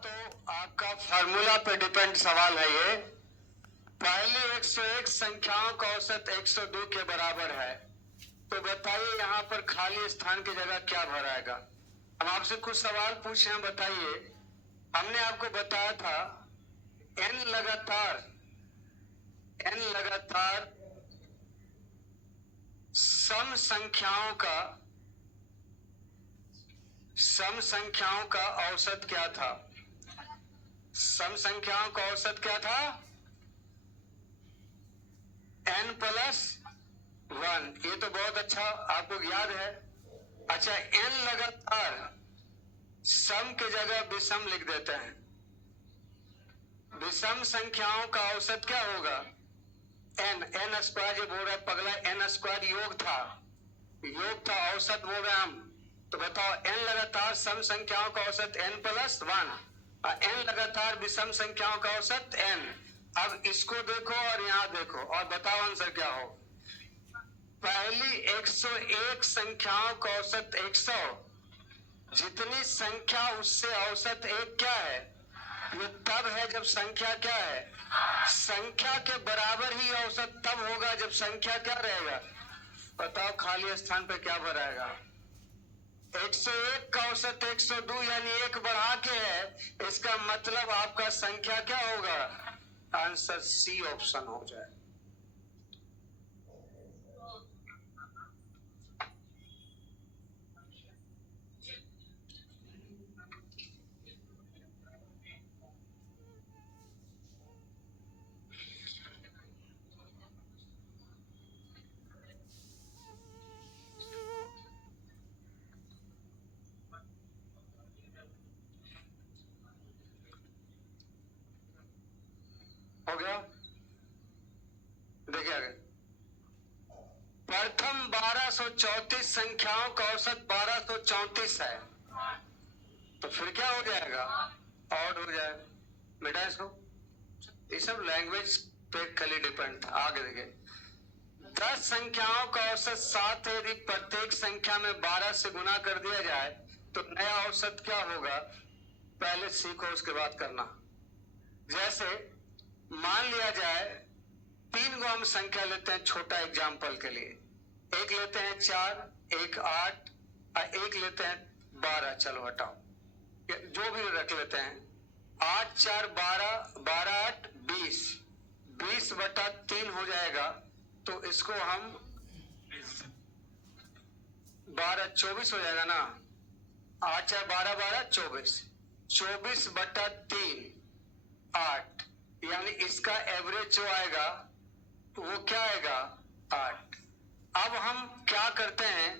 तो आपका फार्मूला पे डिपेंड सवाल है ये। पहली 101 संख्याओं का औसत 102 के बराबर है, तो बताइए यहाँ पर खाली स्थान की जगह क्या भराएगा। हम आपसे कुछ सवाल पूछे हैं, बताइए। हमने आपको बताया था n लगातार सम संख्याओं का औसत क्या था। सम संख्याओं का औसत क्या था? n+1। ये तो बहुत अच्छा आपको याद है। अच्छा, n लगातार सम की जगह विषम लिख देते हैं। विषम संख्याओं का औसत क्या होगा? n square. ये बोल रहा है पगला, n स्क्वायर योग था, औसत बोल रहे हैं हम। तो बताओ, n लगातार सम संख्याओं का औसत n+1 और n लगातार विषम संख्याओं का औसत n। अब इसको देखो और यहाँ देखो और बताओ आंसर क्या हो। पहली 101 संख्याओं का औसत 100, जितनी संख्या उससे औसत 1 क्या है? ये तब है जब संख्या क्या है? संख्या के बराबर ही औसत तब होगा जब संख्या क्या रहेगा? बताओ खाली स्थान पे क्या भराएगा? 101 का औसत 102 यानी 1 बढ़ा के है, इसका मतलब आपका संख्या क्या होगा? आंसर सी ऑप्शन हो जाए। हो गया? देखिए आगे। प्रथम 1234 संख्याओं का औसत 1234 है, तो फिर क्या हो जाएगा? ऑड हो जाएगा। बेटा इसको, ये सब लैंग्वेज पे खाली डिपेंड था। आगे देखिए, 10 संख्याओं का औसत 7 है, यदि प्रत्येक संख्या में 12 से गुना कर दिया जाए तो नया औसत क्या होगा? पहले सीखो, उसके बाद करना। जैसे मान लिया जाए 3 गो हम संख्या लेते हैं छोटा एग्जाम्पल के लिए। एक लेते हैं 4, एक 8 और एक लेते हैं 12। चलो हटाओ, जो भी रख लेते हैं। 8 4 12, 12 8 20, 20/3 हो जाएगा। तो इसको हम 12 24 हो जाएगा ना। 8 4 12 12 24, 24/3 8, यानी इसका एवरेज जो आएगा वो क्या आएगा? 8। अब हम क्या करते हैं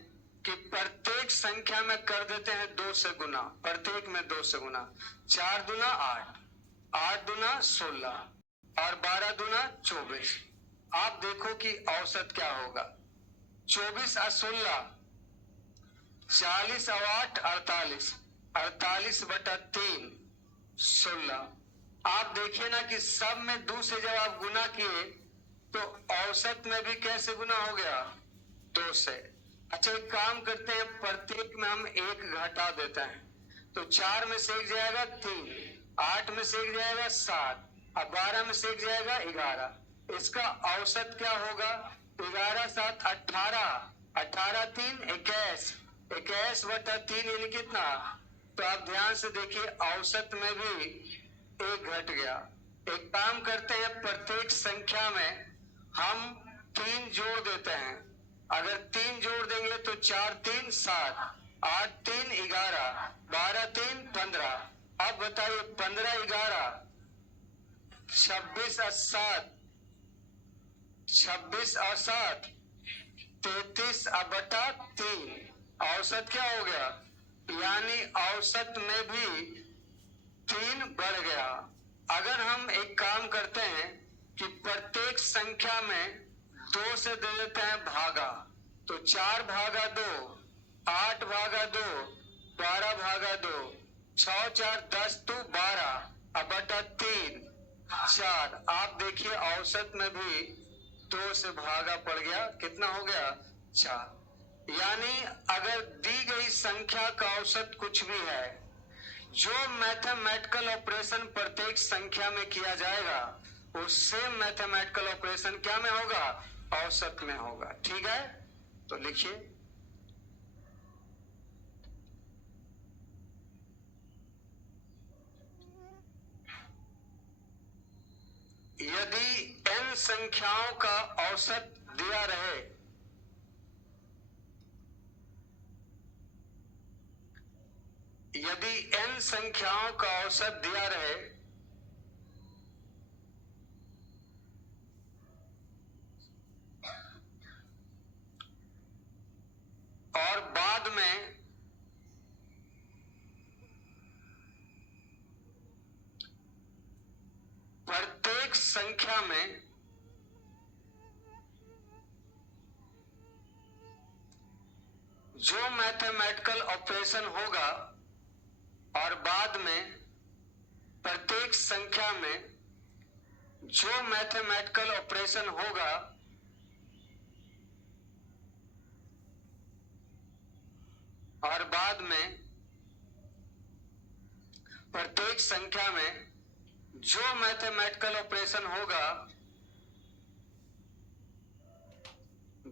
कि प्रत्येक संख्या में कर देते हैं 2 से गुना, प्रत्येक में 2 से गुना। 4 दूना 8, 8 दूना 16 और 12 दूना 24। आप देखो कि औसत क्या होगा। 24 और 16, 40 और 8 48, 48/3 16। आप देखिए ना कि सब में 2 से जब आप गुना किए तो औसत में भी कैसे गुना हो गया? 2 से। अच्छा, एक काम करते हैं, प्रत्येक में हम 1 घटा देते हैं, तो 4 में से 1 जाएगा 3, 8 में से 1 जाएगा 7 और 12 में से 1 जाएगा 11। इसका औसत क्या होगा? 11 7 18, 18 3 21, 21/3 यानी कितना? तो आप ध्यान से देखिए, औसत में भी 1 घट गया। एक काम करते हैं, प्रत्येक संख्या में हम 3 जोड़ देते हैं। अगर 3 जोड़ देंगे तो 4 3 7, 8 3 11, 12 3 15। अब बताइए 15 11, 26 और 7, 26 और 7 33/3। औसत क्या हो गया? यानी औसत में भी 3 बढ़ गया। अगर हम एक काम करते हैं कि प्रत्येक संख्या में 2 से दे देते हैं भागा, तो 4/2, 8/2, 12/2, 6 4 10 तो 12/3 4। आप देखिए औसत में भी 2 से भागा पड़ गया, कितना हो गया? 4। यानी अगर दी गई संख्या का औसत कुछ भी है, जो मैथमेटिकल ऑपरेशन प्रत्येक संख्या में किया जाएगा वो सेम मैथमेटिकल ऑपरेशन क्या में होगा? औसत में होगा। ठीक है, तो लिखिए यदि n संख्याओं का औसत दिया रहे, यदि n संख्याओं का औसत दिया रहे और बाद में प्रत्येक संख्या में जो मैथमेटिकल ऑपरेशन होगा और बाद में प्रत्येक संख्या में जो मैथमेटिकल ऑपरेशन होगा और बाद में प्रत्येक संख्या में जो मैथमेटिकल ऑपरेशन होगा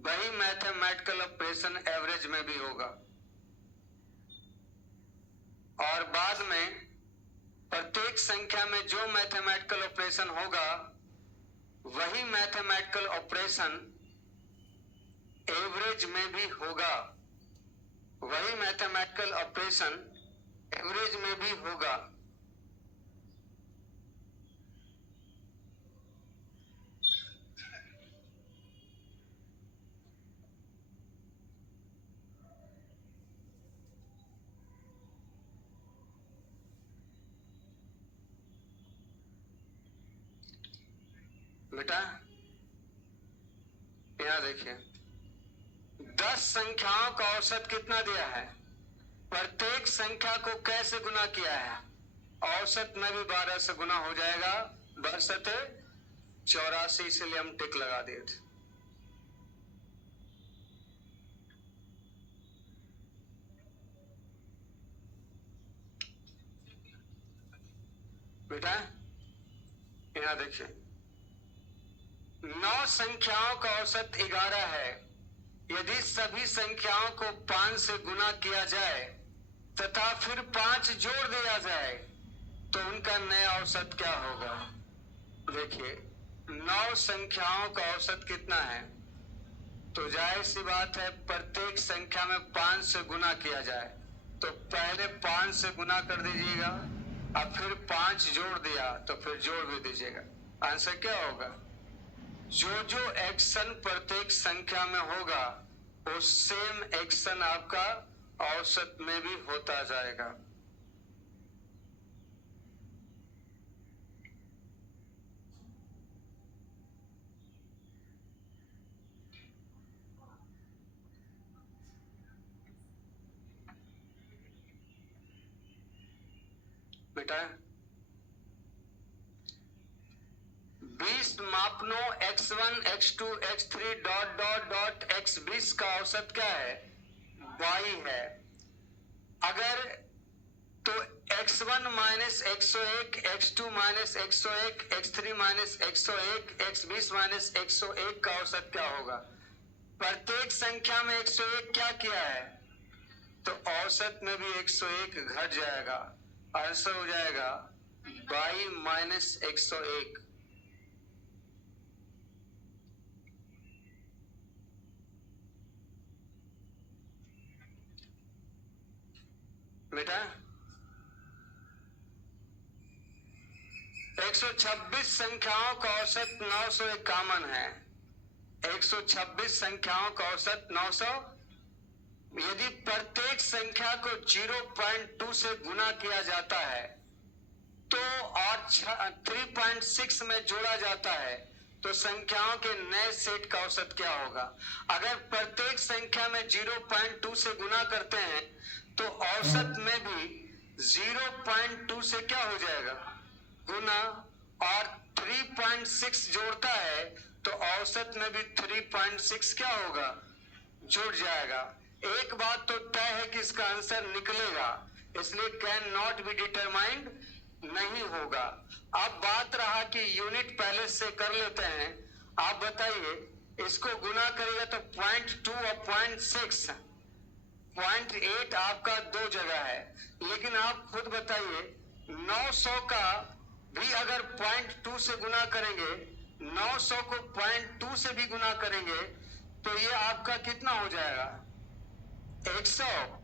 वही मैथमेटिकल ऑपरेशन एवरेज में भी होगा और बाद में प्रत्येक संख्या में जो मैथमेटिकल ऑपरेशन होगा वही मैथमेटिकल ऑपरेशन एवरेज में भी होगा, वही मैथमेटिकल ऑपरेशन एवरेज में भी होगा। बेटा यहां देखिए 10 संख्याओं का औसत कितना दिया है, प्रत्येक संख्या को कैसे गुना किया है, औसत में भी 12 से गुना हो जाएगा, 84, इसलिए हम टिक लगा दिए थे। बेटा यहां देखिए 9 संख्याओं का औसत 11 है, यदि सभी संख्याओं को 5 से गुना किया जाए तथा फिर 5 जोड़ दिया जाए तो उनका नया औसत क्या होगा? देखिए 9 संख्याओं का औसत कितना है, तो जाहिर सी बात है प्रत्येक संख्या में 5 से गुना किया जाए, तो पहले 5 से गुना कर दीजिएगा, अब फिर 5 जोड़ दिया तो फिर जोड़ भी दीजिएगा। आंसर क्या होगा? जो जो एक्शन प्रत्येक संख्या में होगा वो सेम एक्शन आपका औसत में भी होता जाएगा। बेटा 20 मापनों x1, x2, x3 dot dot dot x20 का औसत क्या है? y है। अगर तो x1 minus 101, x2 minus 101, x3 minus 101, x20 minus 101 का औसत क्या होगा? प्रत्येक संख्या में 101 क्या किया है, तो औसत में भी 101 घट जाएगा, आंसर हो जाएगा y माइनस 101। बेटा 126 संख्याओं का औसत 951 है, 126 संख्याओं का औसत 900। यदि प्रत्येक संख्या को 0.2 से गुना किया जाता है तो और 3.6 में जोड़ा जाता है तो संख्याओं के नए सेट का औसत क्या होगा? अगर प्रत्येक संख्या में 0.2 से गुना करते हैं तो औसत में भी 0.2 से क्या हो जाएगा? गुना, और 3.6 जोड़ता है तो औसत में भी 3.6 क्या होगा? जुड़ जाएगा। एक बात तो तय है कि इसका आंसर निकलेगा, इसलिए कैन नॉट बी डिटरमाइंड नहीं होगा। अब बात रहा कि यूनिट पहले से कर लेते हैं। आप बताइए, इसको गुना करिएगा तो 0.2 और 0.6, 0.8 आपका दो जगह है। लेकिन आप खुद बताइए, 900 का भी अगर 0.2 से गुना करेंगे, 900 को 0.2 से भी गुना करेंगे तो ये आपका कितना हो जाएगा? 100,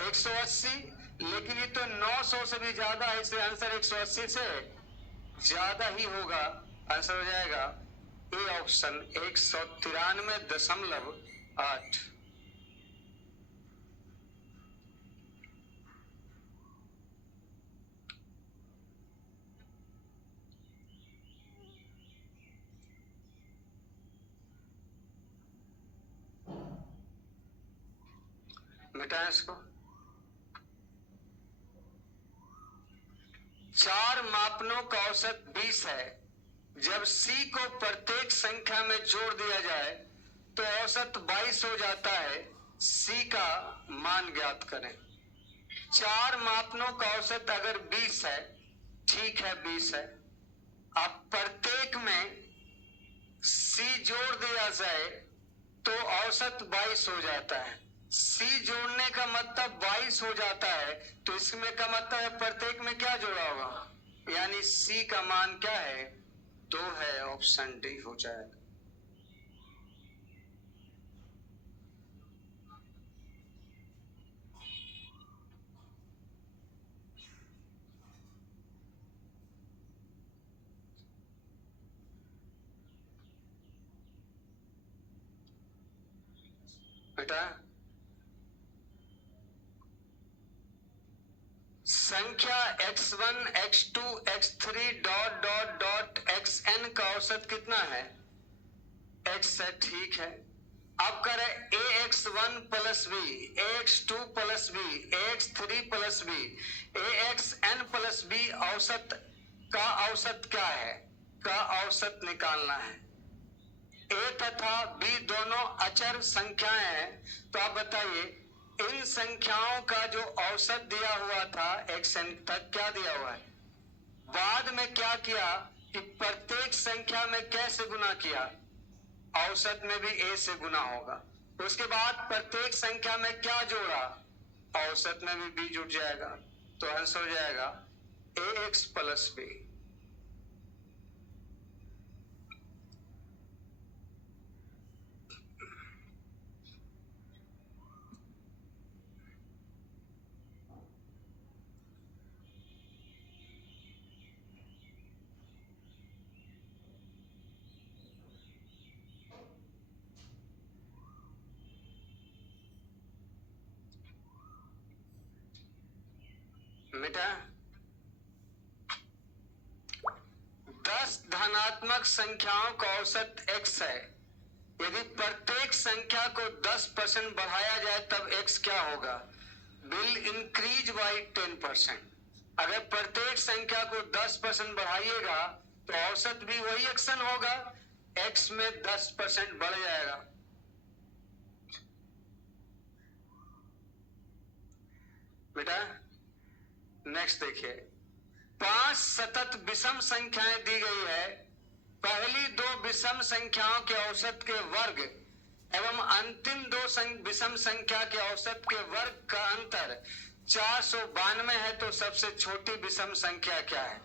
180। लेकिन ये तो 900 से भी ज्यादा है, इसलिए आंसर 180 से ज्यादा ही होगा। आंसर हो जाएगा ए ऑप्शन 193.8। मिटाएं इसको। 4 मापनों का औसत 20 है। जब C को प्रत्येक संख्या में जोड़ दिया जाए तो औसत 22 हो जाता है। C का मान ज्ञात करें। 4 मापनों का औसत अगर 20 है, ठीक है 20 है। अब प्रत्येक में C जोड़ दिया जाए तो औसत 22 हो जाता है। C जोड़ने का मतलब 22 हो जाता है, तो इसमें का मतलब है प्रत्येक में क्या जोड़ा होगा, यानी C का मान क्या है? 2 है। ऑप्शन डी हो जाएगा। बेटा, संख्या x1, x2, x3 dot dot dot xn का औसत कितना है? x है, ठीक है। अब करें ax1 plus B, ax2 plus B, ax3 plus B, axn plus B. औसत का औसत क्या है? का औसत निकालना है। a तथा b दोनों अचर संख्याएं हैं, तो आप बताइए इन संख्याओं का जो औसत दिया हुआ था xn तक, क्या दिया हुआ है? बाद में क्या किया कि प्रत्येक संख्या में कैसे गुना किया? औसत में भी a से गुना होगा। उसके बाद प्रत्येक संख्या में क्या जोड़ा? औसत में भी b जुड़ जाएगा। तो आंसर हो जाएगा ax प्लस b। बेटा, 10 धनात्मक संख्याओं का औसत x है। यदि प्रत्येक संख्या को 10% बढ़ाया जाए तब x क्या होगा? Will increase by 10%। अगर प्रत्येक संख्या को 10% बढ़ाइएगा तो औसत भी वही एक्शन होगा, x में 10% बढ़ जाएगा। बेटा नेक्स्ट देखिए, 5 सतत विषम संख्याएं दी गई है। पहली दो विषम संख्याओं के औसत के वर्ग एवं अंतिम दो विषम संख्या के औसत के वर्ग का अंतर 492 है, तो सबसे छोटी विषम संख्या क्या है?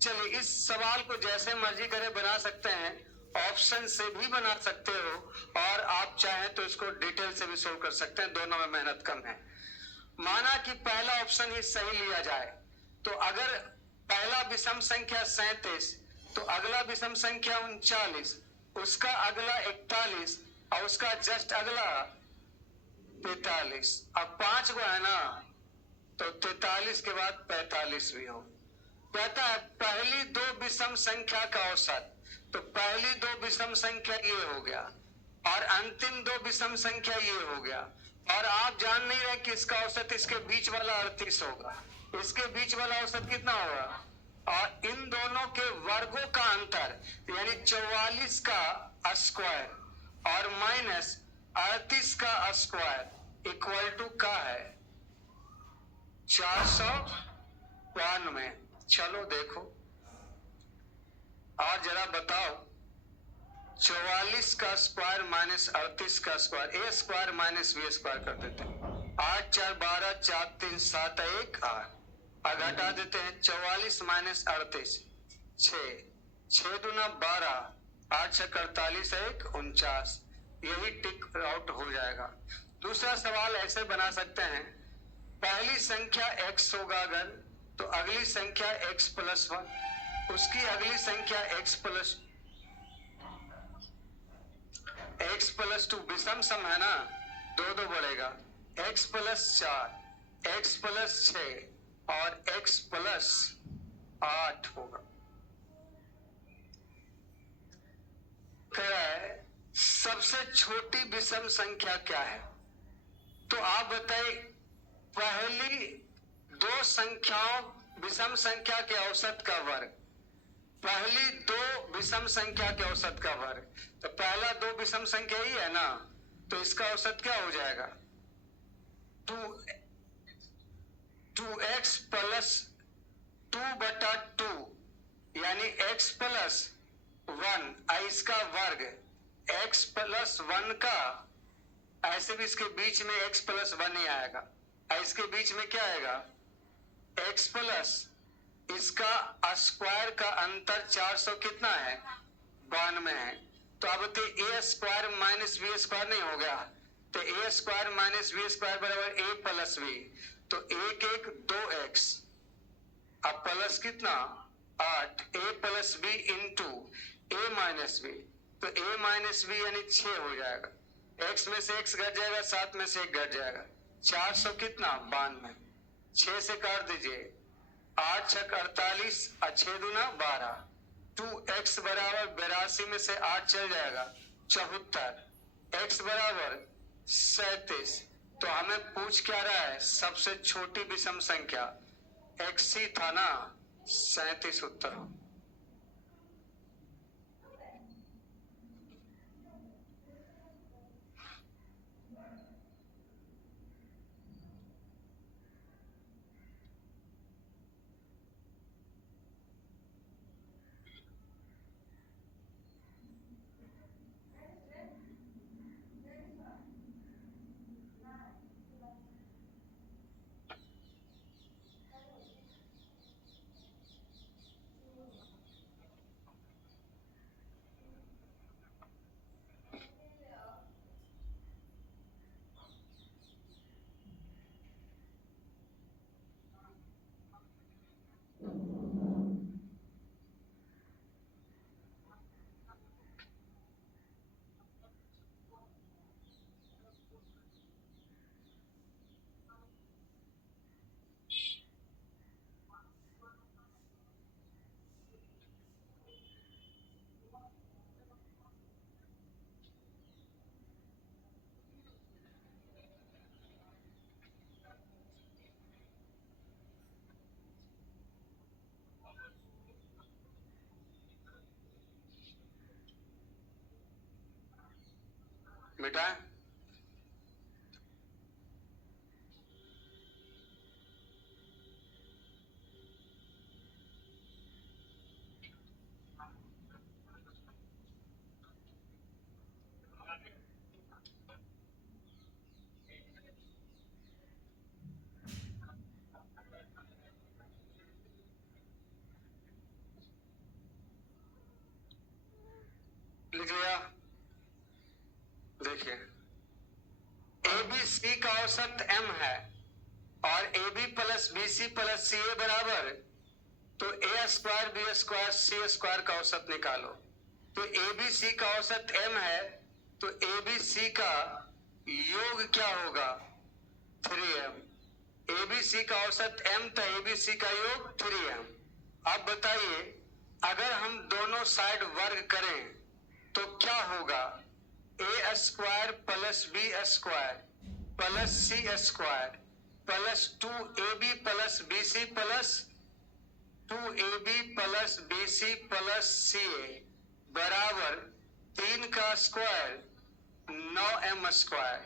चलिए इस सवाल को जैसे मर्जी करे बना सकते हैं, ऑप्शन से भी बना सकते हो और आप चाहें तो इसको डिटेल से भी सोल्व कर सकते हैं, दोनों में मेहनत कम है। माना कि पहला ऑप्शन ही सही लिया जाए, तो अगर पहला विषम संख्या 37, तो अगला विषम संख्या 39, उसका अगला 41 और उसका जस्ट अगला 43। अब 5 को है ना, तो 43 के बाद 45 भी हो। कहता है पहली दो विषम संख्या का औसत, तो पहली दो विषम संख्या ये हो गया और अंतिम दो विषम संख्या ये हो गया, और आप जान नहीं रहे कि इसका औसत इसके बीच वाला 38 होगा। इसके बीच वाला औसत कितना होगा? और इन दोनों के वर्गों का अंतर यानी 44 का स्क्वायर और माइनस 38 का स्क्वायर इक्वल टू का है 492। चलो देखो और जरा बताओ, 44 का स्क्वायर माइनस 38 का स्क्वायर, ए स्क्वायर माइनस बी स्क्वायर कर देते हैं। 8 4 12, 4 3 7 1 8। अब घटा देते हैं 44 माइनस 38, 6 6 दूना 12, 8 6 48 1 49। यही टिक आउट हो जाएगा। दूसरा सवाल ऐसे बना सकते हैं, पहली संख्या x होगा अगर, तो अगली संख्या x प्लस 1, उसकी अगली संख्या x प्लस 2, विषम सम है ना, 2 2 बढ़ेगा, x प्लस 4, x प्लस 6 और x प्लस 8 होगा। कह रहा है सबसे छोटी विषम संख्या क्या है? तो आप बताइए, पहली दो संख्याओं विषम संख्या के औसत का वर्ग, पहली दो विषम संख्या के औसत का वर्ग, तो पहला दो विषम संख्या ही है ना, तो इसका औसत क्या हो जाएगा? 2x प्लस 2/2 यानी x प्लस 1, इसका वर्ग x प्लस 1 का, ऐसे भी इसके बीच में x प्लस 1 ही आएगा, इसके बीच में क्या आएगा? x प्लस इसका स्क्वायर का अंतर 400 कितना है? 92 है। तो अब ए स्क्वायर माइनस बी स्क्वायर नहीं हो गया, तो A square minus B square बराबर ए प्लस बी, तो 1 1 2x, अब प्लस कितना 8, ए प्लस बी इंटू ए माइनस बी, तो ए माइनस बी यानी 6 हो जाएगा, x में से x घट जाएगा, 7 में से 1 घट जाएगा, 400 कितना 92, 6 से काट दीजिए, 8 6 48, 6 दूना 12, 2x बराबर 82 में से 8 चल जाएगा 74, x बराबर 37। तो हमें पूछ क्या रहा है? सबसे छोटी विषम संख्या, x ही था ना, 37 उत्तर हो। बेटा लिख लिया? देखिए, ए बी सी का औसत m है और A B plus B C plus C A बराबर, तो A square B square C square का औसत निकालो। तो ए बी सी का औसत m है, तो ए बी सी का योग क्या होगा? 3m। ए बी सी का औसत m, तो ए बी सी का योग 3m। अब बताइए, अगर हम दोनों साइड वर्ग करें तो क्या होगा? A square plus B square plus C square plus 2ab plus B C plus 2ab plus B C plus C A बराबर 3 का स्क्वायर 9m स्क्वायर,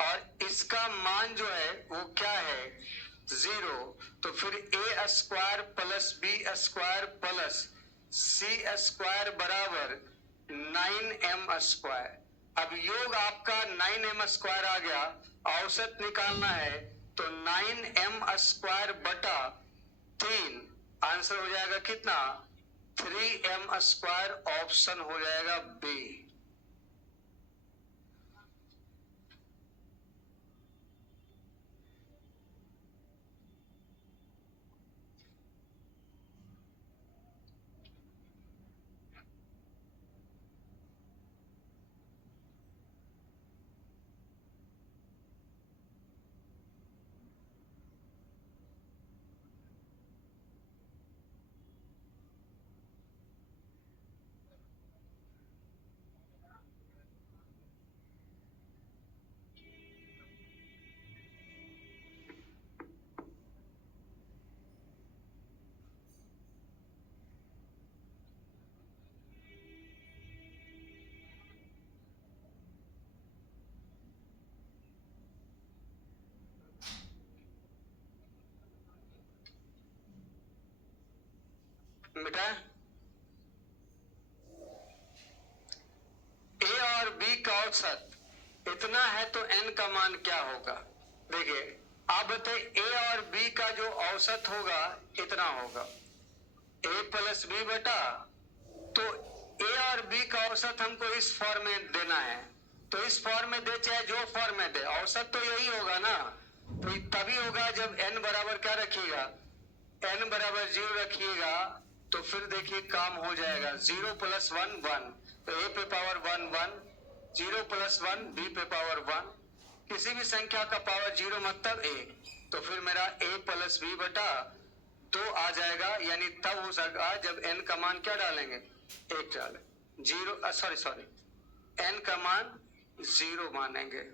और इसका मान जो है वो क्या है? 0, तो फिर A square plus B square plus C square बराबर 9m स्क्वायर। अब योग आपका 9m स्क्वायर आ गया, औसत निकालना है तो 9m स्क्वायर बटा 3, आंसर हो जाएगा कितना, 3m स्क्वायर, ऑप्शन हो जाएगा बी। बेटा ए और बी का औसत इतना है तो एन का मान क्या होगा। देखिए आप बताइए, ए और बी का जो औसत होगा इतना होगा, ए प्लस बी बटा, तो ए और बी का औसत हमको इस फॉर्म में देना है, तो इस फॉर्म में दे चाहे जो फॉर्म में दे, औसत तो यही होगा ना। तो तभी होगा जब n बराबर क्या रखिएगा, n बराबर 0 रखिएगा, तो फिर देखिए काम हो जाएगा। 0 प्लस 1 1, तो a पे पावर 1 1, 0 प्लस 1 b पे पावर 1, किसी भी संख्या का पावर 0 मतलब a, तो फिर मेरा a प्लस बी बटा 2 आ जाएगा, यानी तब हो सका जब n का मान क्या डालेंगे, 1 डालें, 0 सॉरी n का मान 0 मानेंगे।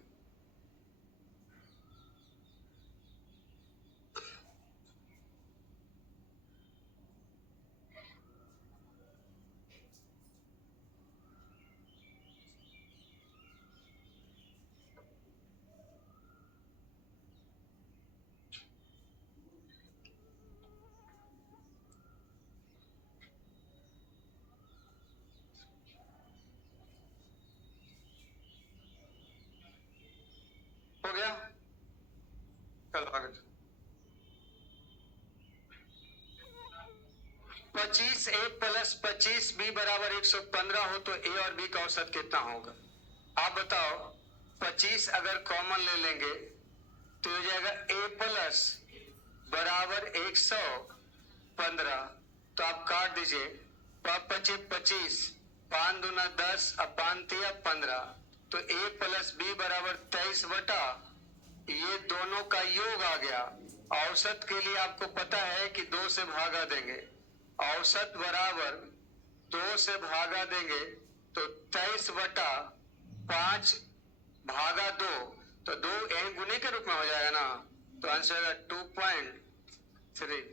हो गया, चलो आगे। 25a प्लस 25b बराबर 115 हो तो a और b का औसत कितना होगा। आप बताओ, 25 अगर कॉमन ले लेंगे तो हो जाएगा a प्लस बराबर 115, तो आप काट दीजिए, 25, 5 दूना 10, अब 5 तिया 15, तो a प्लस बी बराबर 23 बटा, ये दोनों का योग आ गया। औसत के लिए आपको पता है कि 2 से भागा देंगे, औसत बराबर 2 से भागा देंगे तो 23 बटा 5 भागा 2, तो 2 एक गुने के रूप में हो जाएगा ना, तो आंसर है 2.3।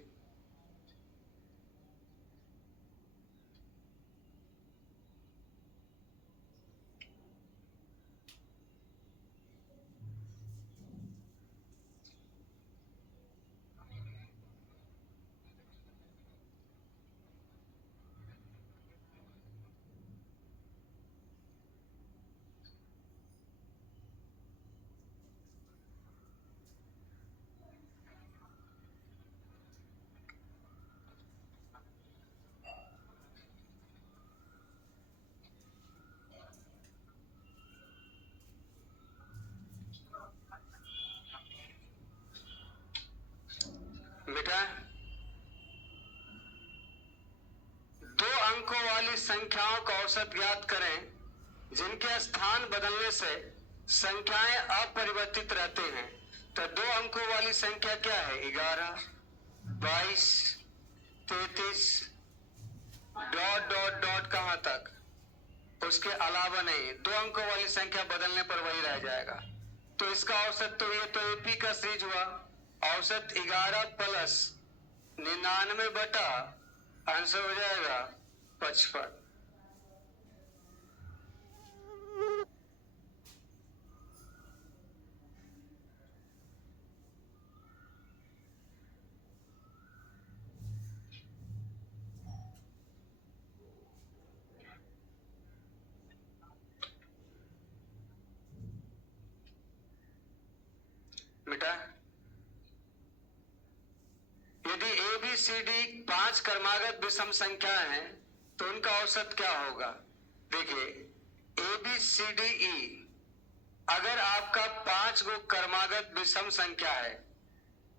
बेटा 2 अंकों वाली संख्याओं का औसत ज्ञात करें जिनके स्थान बदलने से संख्याएं अपरिवर्तित रहते हैं। तो 2 अंकों वाली संख्या क्या है, 11, 22, 33, डॉट डॉट डॉट कहां तक, उसके अलावा नहीं। 2 अंकों वाली संख्या बदलने पर वही रह जाएगा। तो इसका औसत तो ये तो एपी का सीरीज हुआ, औसत 11 प्लस 99 बटा, आंसर हो जाएगा 55। बी सी डी 5 क्रमागत विषम संख्या हैं तो उनका औसत क्या होगा? देखिए, ए बी सी डी ई अगर आपका 5 गो क्रमागत विषम संख्या है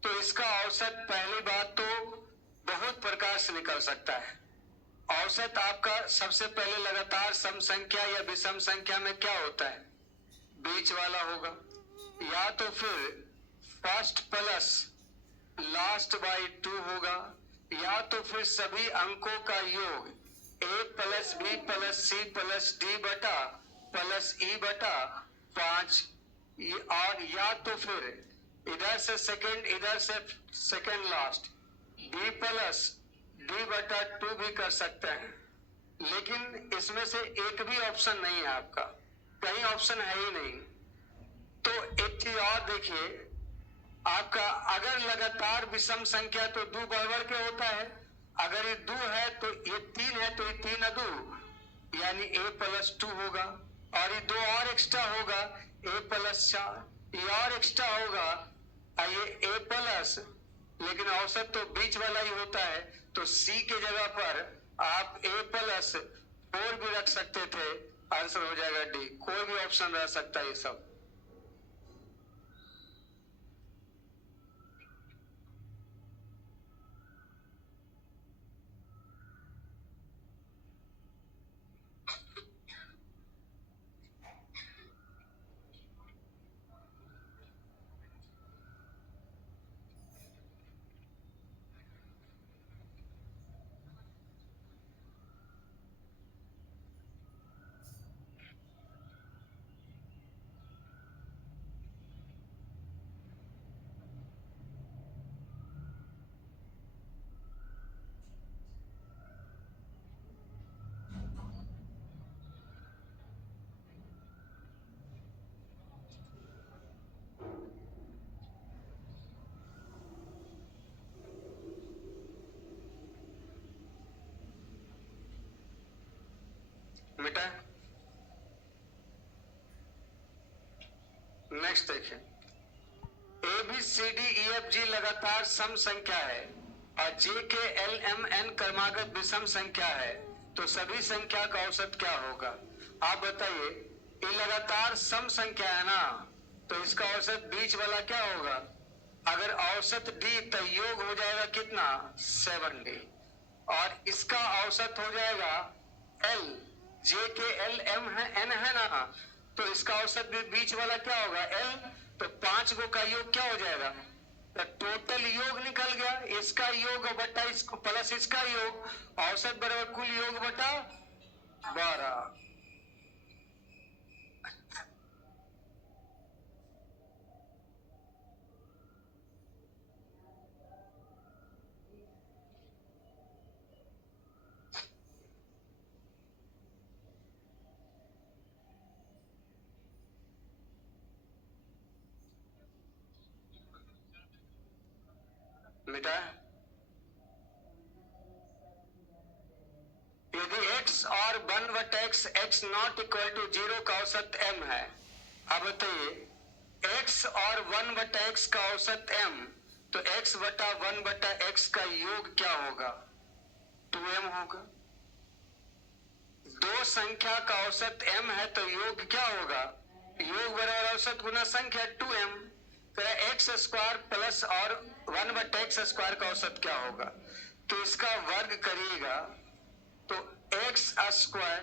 तो इसका औसत पहली बात तो बहुत प्रकार से निकल सकता है। औसत आपका सबसे पहले लगातार सम संख्या या विषम संख्या में क्या होता है? बीच वाला होगा, या तो फिर फर्स्ट प्लस लास्ट बाई 2 होगा, या तो फिर सभी अंकों का योग a plus B plus C plus D बटा प्लस ई बटा 5, और या तो फिर इधर से सेकंड इधर से second last b plus D बटा 2 भी कर सकते हैं। लेकिन इसमें से एक भी ऑप्शन नहीं है आपका, कहीं ऑप्शन है ही नहीं। तो एक चीज और देखिए, आपका अगर लगातार विषम संख्या तो 2 बढ़ बढ़ के होता है। अगर ये 2 है तो ये 3 है तो ये 3 2 यानी a प्लस 2 होगा, और ये 2 और एक्स्ट्रा होगा a प्लस 4, ये और एक्स्ट्रा होगा ये a प्लस, लेकिन औसत तो बीच वाला ही होता है। तो c के जगह पर आप a प्लस 4 भी रख सकते थे, आंसर हो जाएगा डी। कोई भी ऑप्शन रह सकता है ये सब। बेटा नेक्स्ट देखिए, A B C D E F G लगातार सम संख्या है और जे के एल एम एन क्रमागत विषम संख्या है, तो सभी संख्या का औसत क्या होगा? आप बताइए, ये लगातार सम संख्या है ना, तो इसका औसत बीच वाला क्या होगा? अगर औसत डी तो योग हो जाएगा कितना? 7d, और इसका औसत हो जाएगा एल, जे के एल एम है एन है ना, तो इसका औसत भी बीच वाला क्या होगा? एल। तो 5 गो का योग क्या हो जाएगा? तो टोटल योग निकल गया, इसका योग बटा इसको प्लस इसका योग, औसत बराबर कुल योग बटा 12। बेटा यदि x और 1/x x not equal to 0 का औसत m है, अब बताइए x और 1/x का औसत m, तो x बटा 1/x का योग क्या होगा? 2m होगा। दो संख्या का औसत m है तो योग क्या होगा? योग बराबर औसत गुना संख्या 2m। तो एक्स स्क्वायर प्लस और 1/x स्क्वायर का औसत क्या होगा? तो इसका वर्ग करिएगा तो X square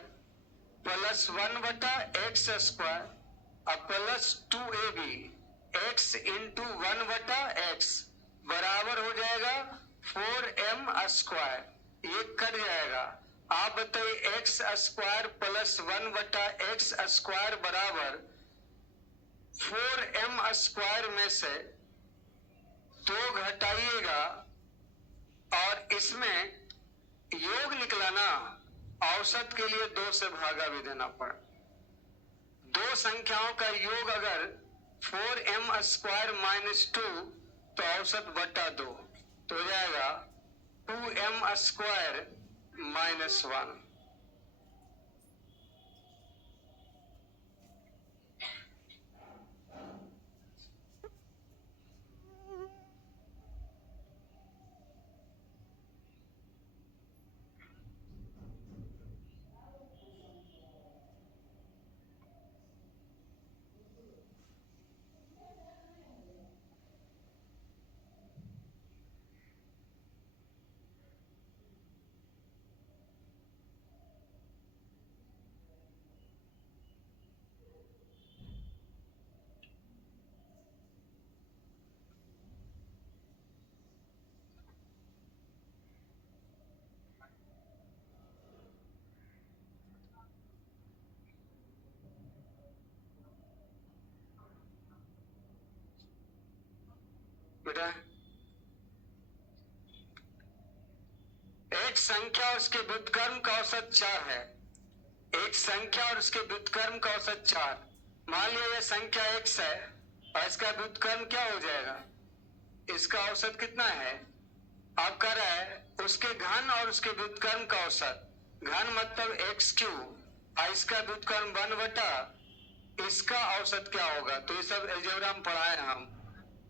plus 1/x square और plus 2ab x into 1/x बराबर हो जाएगा 4m स्क्वायर। ये कट जाएगा। आप बताइए x square plus 1/x square बराबर 4m स्क्वायर में से 2 घटाइएगा और इसमें योग निकला ना, औसत के लिए 2 से भागा भी देना पड़ा। दो संख्याओं का योग अगर 4m स्क्वायर माइनस 2 तो औसत बटा 2 तो हो जाएगा 2m स्क्वायर माइनस 1। बेटा एक संख्या और उसके व्युत्क्रम का औसत 4 है। एक संख्या और उसके व्युत्क्रम का औसत 4। मान लिया यह संख्या x है और इसका व्युत्क्रम क्या हो जाएगा, इसका औसत कितना है। अब कह रहा है उसके घन और उसके व्युत्क्रम का औसत। घन मतलब एक्स क्यू और इसका व्युत्क्रम 1 बटा इसका औसत क्या होगा। तो ये सब अलजेब्रा में पढ़ाए, हम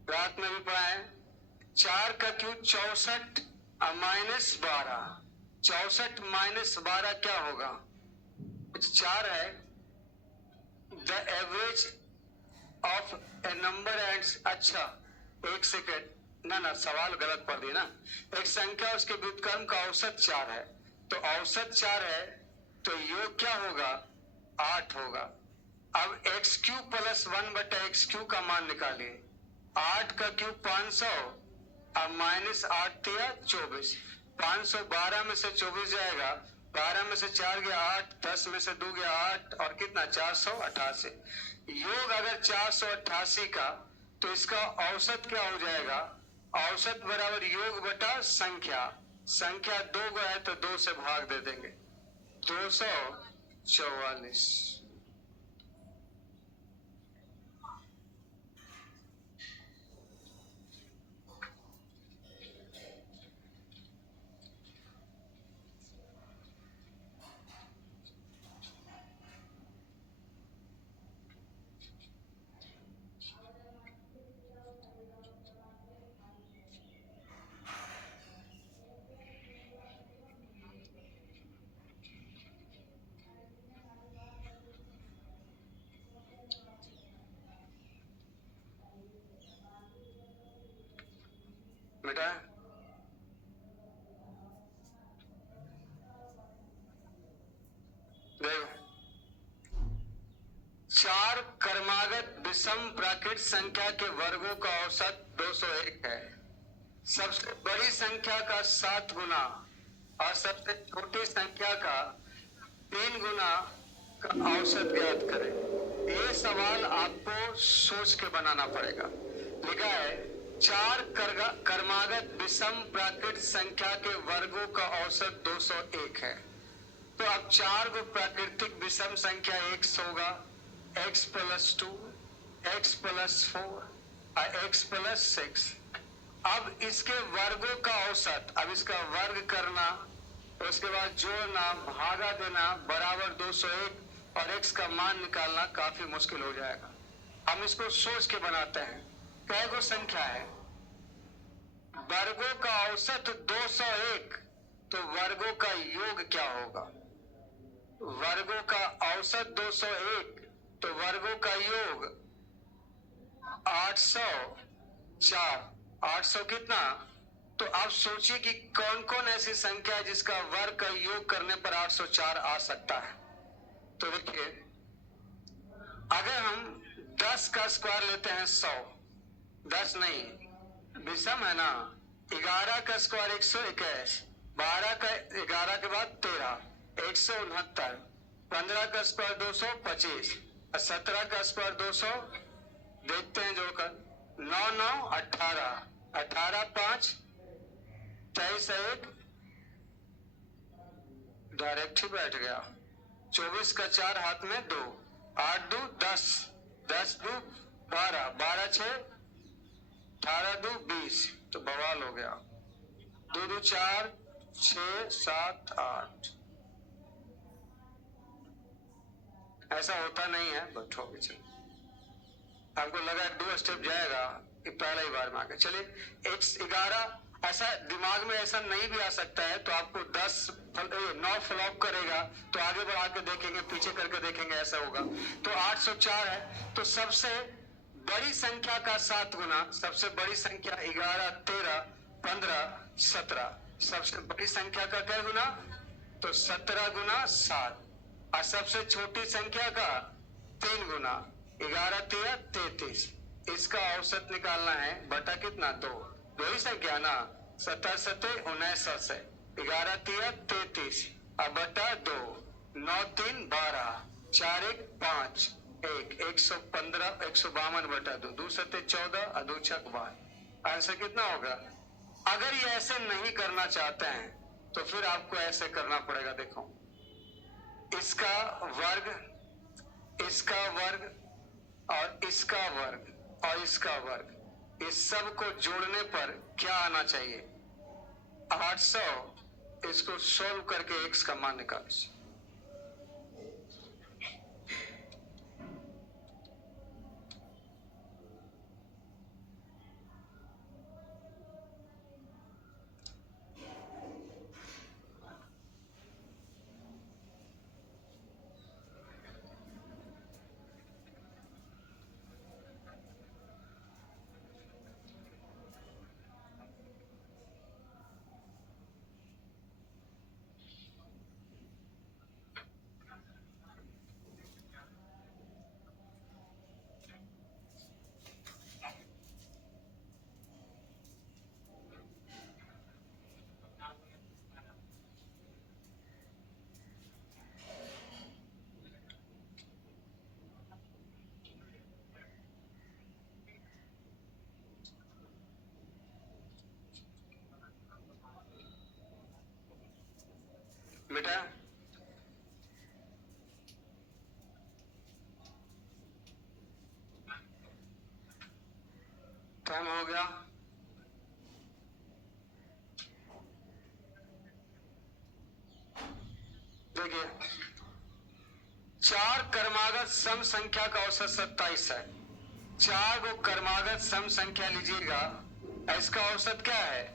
रात में भी पढ़ाए। 4 का क्यूब 64 और -12। 64 -12 क्या होगा, 4 है। The average of A number ends. अच्छा एक सेकेंड, ना सवाल गलत पढ़ दी ना। एक संख्या उसके व्युत्क्रम का औसत 4 है, तो औसत 4 है तो योग क्या होगा, 8 होगा। अब एक्स क्यूब प्लस 1 बटा एक्स क्यूब का मान निकालिए। 8 का क्यूब 500 और -8 दिया 24। 512 में से 24 जाएगा, 12 में से 4 गया 8, 10 में से 2 गया 8 और कितना 488। योग अगर 488 का तो इसका औसत क्या हो जाएगा, औसत बराबर योग बटा संख्या। संख्या 2 गया है तो 2 से भाग दे देंगे, 244। बेटा देखो, 4 क्रमागत विषम प्राकृत संख्या के वर्गों का औसत 201 है। सबसे बड़ी संख्या का 7 गुना और सबसे छोटी संख्या का 3 गुना का औसत ज्ञात करें। ये सवाल आपको सोच के बनाना पड़ेगा। लिखा है 4 क्रमागत विषम प्राकृत संख्या के वर्गों का औसत 201 है। तो अब 4 को प्राकृतिक विषम संख्या x होगा, x + 2, x + 4 और x + 6। अब इसके वर्गों का औसत, अब इसका वर्ग करना, उसके बाद जोड़ना, भागा देना बराबर 201 और x का मान निकालना काफी मुश्किल हो जाएगा। हम इसको सोच के बनाते हैं। कै गो संख्या है, वर्गों का औसत 201, तो वर्गों का योग क्या होगा। वर्गों का औसत 201 तो वर्गों का योग 804। 800 कितना, तो आप सोचिए कि कौन कौन ऐसी संख्या है जिसका वर्ग का योग करने पर 804 आ सकता है। तो देखिए, अगर हम 10 का स्क्वायर लेते हैं 100, 10 नहीं, विषम है ना। 11 का स्क्वायर 121, 12 का 11 के बाद 13 169, 15 का स्क्वायर 225 और 17 का स्क्वायर 200। देखते हैं जोड़कर, 9 9 18, 18 5 23 1 डायरेक्ट ही बैठ गया। 24 का 4 हाथ में 2, 8 2 10, 10 2 12, 12 6 18 2 20, तो बवाल हो गया। 2 2 4 6 7 8। ऐसा होता नहीं है, बट हो भी चलिए। आपको लगा 2 स्टेप जाएगा कि पहला ही बार में आगे चलिए। x11 ऐसा दिमाग में ऐसा नहीं भी आ सकता है, तो आपको 9 फ्लॉप करेगा तो आगे बढ़ा के देखेंगे, पीछे करके देखेंगे, ऐसा होगा। तो 804 है, तो सबसे बड़ी संख्या का 7 गुना, सबसे बड़ी संख्या 11 13 15 17, सबसे बड़ी संख्या का क्या गुना, तो 17 गुना 7। और सबसे छोटी संख्या का 3 गुना, 11 13 33। इसका औसत निकालना है बटा कितना, 2। दो ही संख्या ना, 17 7 19 से 11 13 33 और बटा 2, 9 3 12, 4 1 5 1, 115 152 बटा 2, 2 7 14 और 2 6 12। आंसर कितना होगा? अगर ये ऐसे नहीं करना चाहते हैं तो फिर आपको ऐसे करना पड़ेगा। देखो, इसका वर्ग, इसका वर्ग और इसका वर्ग और इसका वर्ग, इस सब को जोड़ने पर क्या आना चाहिए? 800। इसको सोल्व करके x का मान निकालो। बेटा, टाइम हो गया। देखिए, 4 क्रमागत सम संख्या का औसत 27 है। 4 को क्रमागत सम संख्या लीजिएगा, इसका औसत क्या है?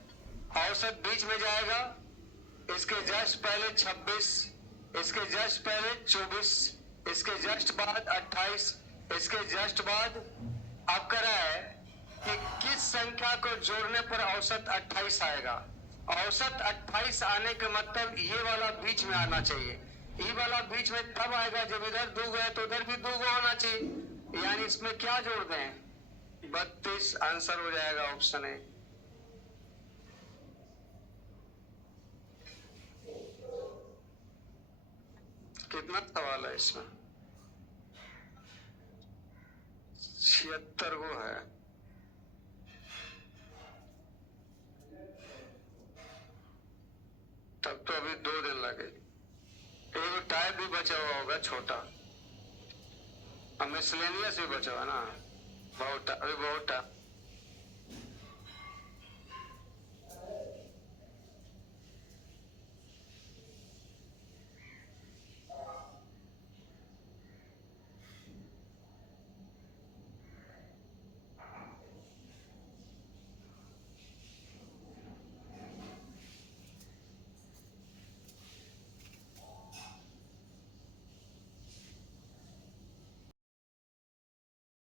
औसत बीच में जाएगा, इसके जस्ट पहले 26, इसके जस्ट पहले 24, इसके जस्ट बाद 28, इसके जस्ट बाद। अब कह रहा है कि किस संख्या को जोड़ने पर औसत 28 आएगा। औसत 28 आने का मतलब ये वाला बीच में आना चाहिए। ये वाला बीच में तब आएगा जब इधर 2 है तो उधर भी 2 होना चाहिए। यानी इसमें क्या जोड़ दें? 32 आंसर हो जाएगा ऑप्शन ए। कितना सवाल है इसमें? 76 वो है। तब तो अभी 2 दिन लगे। एक टाइप भी बचा हुआ होगा छोटा, अब मिसलेनियस भी बचा हुआ ना, बहुत अभी बहुत